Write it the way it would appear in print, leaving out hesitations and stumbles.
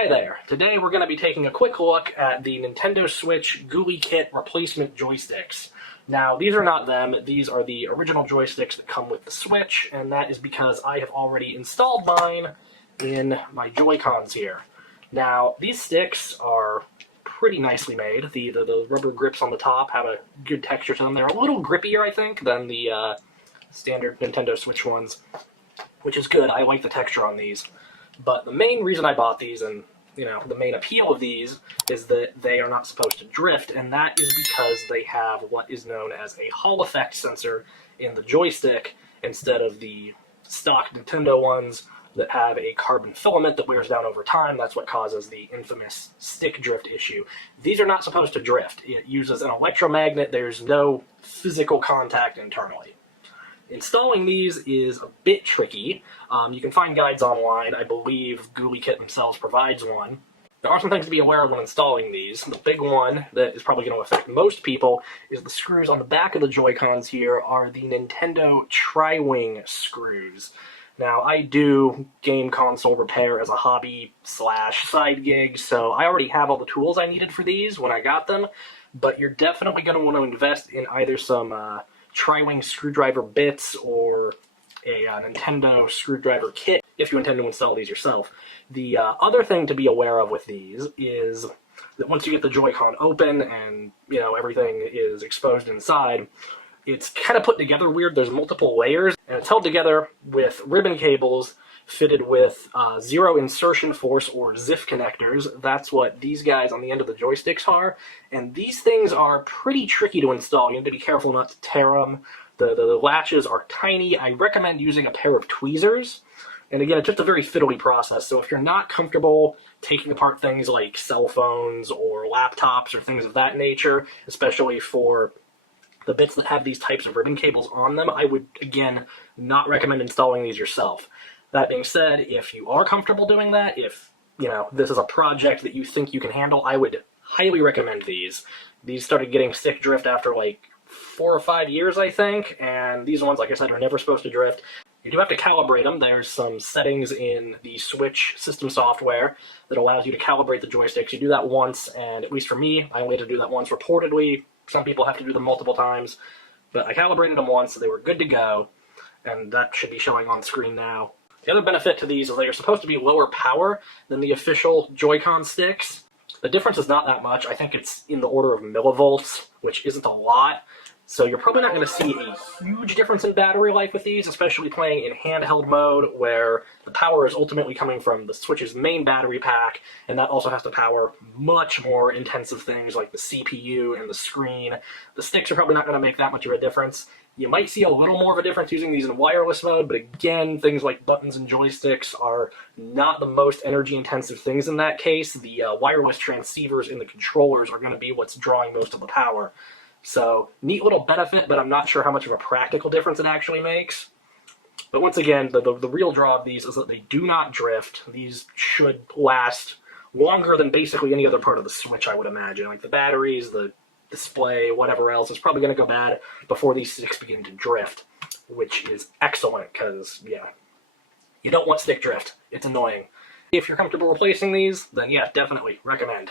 Hi there. Today we're going to be taking a quick look at the Nintendo Switch GuliKit replacement joysticks. Now, these are not them. These are the original joysticks that come with the Switch, and that is because I have already installed mine in my Joy-Cons here. Now, these sticks are pretty nicely made. The rubber grips on the top have a good texture to them. They're a little grippier, I think, than the standard Nintendo Switch ones, which is good. I like the texture on these. But the main reason I bought these, and the main appeal of these, is that they are not supposed to drift, and that is because they have what is known as a Hall effect sensor in the joystick instead of the stock Nintendo ones that have a carbon filament that wears down over time. That's what causes the infamous stick drift issue. These are not supposed to drift. It uses an electromagnet. There's no physical contact internally. Installing these is a bit tricky. You can find guides online. I believe GuliKit themselves provides one. There are some things to be aware of when installing these. The big one that is probably going to affect most people is the screws on the back of the Joy-Cons here are the Nintendo Tri-Wing screws. Now, I do game console repair as a hobby / side gig, so I already have all the tools I needed for these when I got them, but you're definitely going to want to invest in either some Tri-Wing screwdriver bits or a Nintendo screwdriver kit if you intend to install these yourself. The other thing to be aware of with these is that once you get the Joy-Con open and everything is exposed inside, it's kind of put together weird. There's multiple layers, and it's held together with ribbon cables fitted with zero insertion force or ZIF connectors. That's what these guys on the end of the joysticks are, and these things are pretty tricky to install. You need to be careful not to tear them. The latches are tiny. I recommend using a pair of tweezers, and again, it's just a very fiddly process, so if you're not comfortable taking apart things like cell phones or laptops or things of that nature, especially for the bits that have these types of ribbon cables on them, I would, again, not recommend installing these yourself. That being said, if you are comfortable doing that, if this is a project that you think you can handle, I would highly recommend these. These started getting stick drift after like 4 or 5 years, I think, and these ones, like I said, are never supposed to drift. You do have to calibrate them. There's some settings in the Switch system software that allows you to calibrate the joysticks. You do that once, and at least for me, I only had to do that once. Reportedly, some people have to do them multiple times, but I calibrated them once, so they were good to go, and that should be showing on screen now. The other benefit to these is they are supposed to be lower power than the official Joy-Con sticks. The difference is not that much. I think it's in the order of millivolts, which isn't a lot. So you're probably not going to see a huge difference in battery life with these, especially playing in handheld mode, where the power is ultimately coming from the Switch's main battery pack, and that also has to power much more intensive things like the CPU and the screen. The sticks are probably not going to make that much of a difference. You might see a little more of a difference using these in wireless mode, but again, things like buttons and joysticks are not the most energy-intensive things in that case. The wireless transceivers in the controllers are going to be what's drawing most of the power. So, neat little benefit, but I'm not sure how much of a practical difference it actually makes. But once again, the real draw of these is that they do not drift. These should last longer than basically any other part of the Switch, I would imagine. Like the batteries, the display, whatever else, is probably going to go bad before these sticks begin to drift, which is excellent, because, yeah, you don't want stick drift. It's annoying. If you're comfortable replacing these, then yeah, definitely recommend.